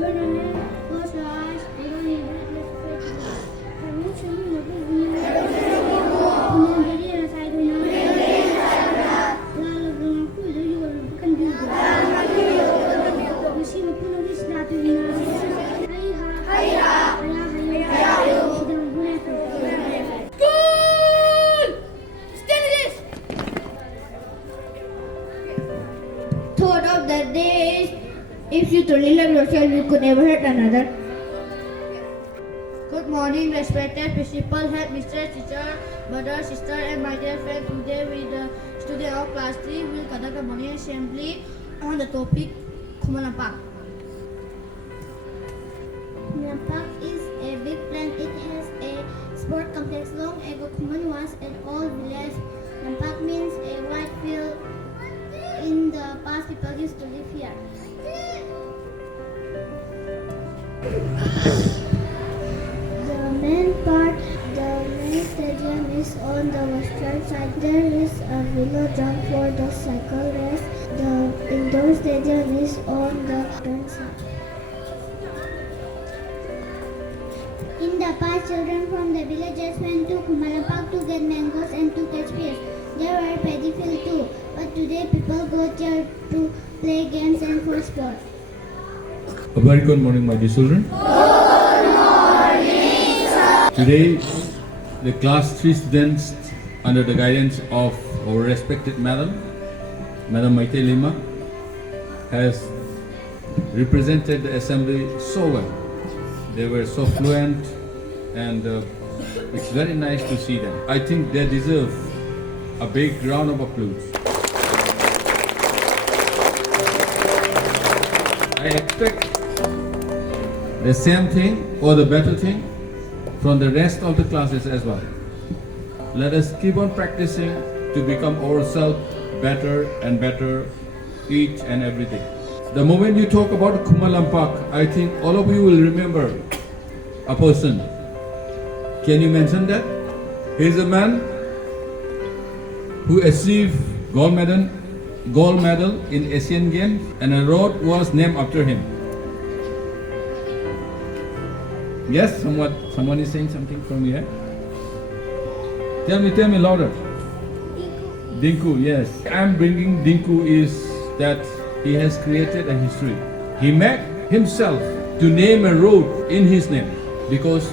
close your eyes. You don't need that. Let's pray together. Thought of the days, if you truly love yourself, you could never hurt another. Good morning, respected principal, head mistress, teacher, mother, sister, and my dear friend. Today, with the student of class 3, we will conduct a morning assembly on the topic Khuman Lampak. Lampak is a big plant. It has a sport complex. Long ago, Khuman was an old village. Lampak means a wide field. In the past, people used to live here. The main stadium is on the western side. There is a velodrome for the cycle race. The indoor stadium is on the eastern side. In the past, children from the villages went to Khuman Lampak to get mangoes and to catch fish. There were paddy fields too, but today people go there to play games and for sport. A very good morning, my dear children. Good morning, sir. Today, the class 3 students, under the guidance of our respected Madam Maite Lima, has represented the assembly so well. They were so fluent, and it's very nice to see them. I think they deserve a big round of applause. I expect the same thing or the better thing from the rest of the classes as well. Let us keep on practicing to become ourselves better and better each and every day. The moment you talk about Khuman Lampak, I think all of you will remember a person. Can you mention that? He is a man who achieved gold medal in Asian Games, and a road was named after him. Yes, someone is saying something from here. Tell me louder. Dinku, yes. I'm bringing Dinku is that he has created a history. He made himself to name a road in his name because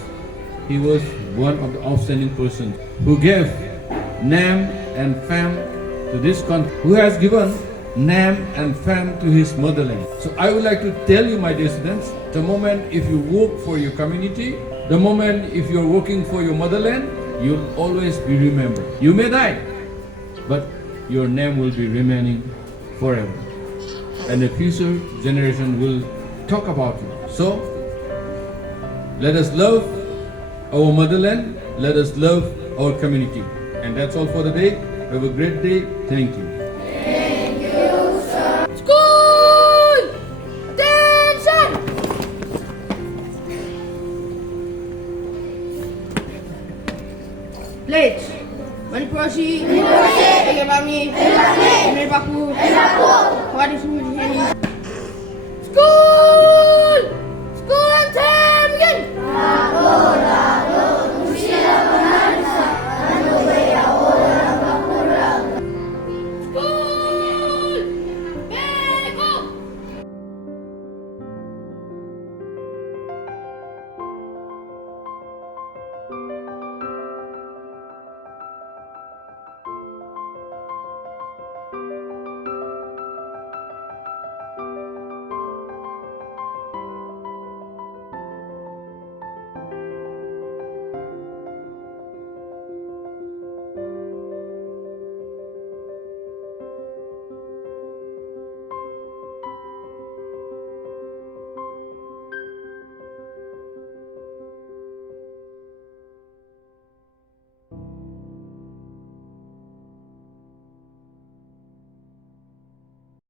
he was one of the outstanding persons who gave name and fame to this country, who has given name and fame to his motherland. So I would like to tell you, my dear students, the moment if you work for your community, the moment if you're working for your motherland, you'll always be remembered. You may die, but your name will be remaining forever. And the future generation will talk about you. So, let us love our motherland, let us love our community. And that's all for the day. Have a great day. Thank you. Thank you, sir. School! Attention! Pledge. Manipurasi. Egabami. Mebaku. What is